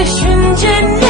一瞬间你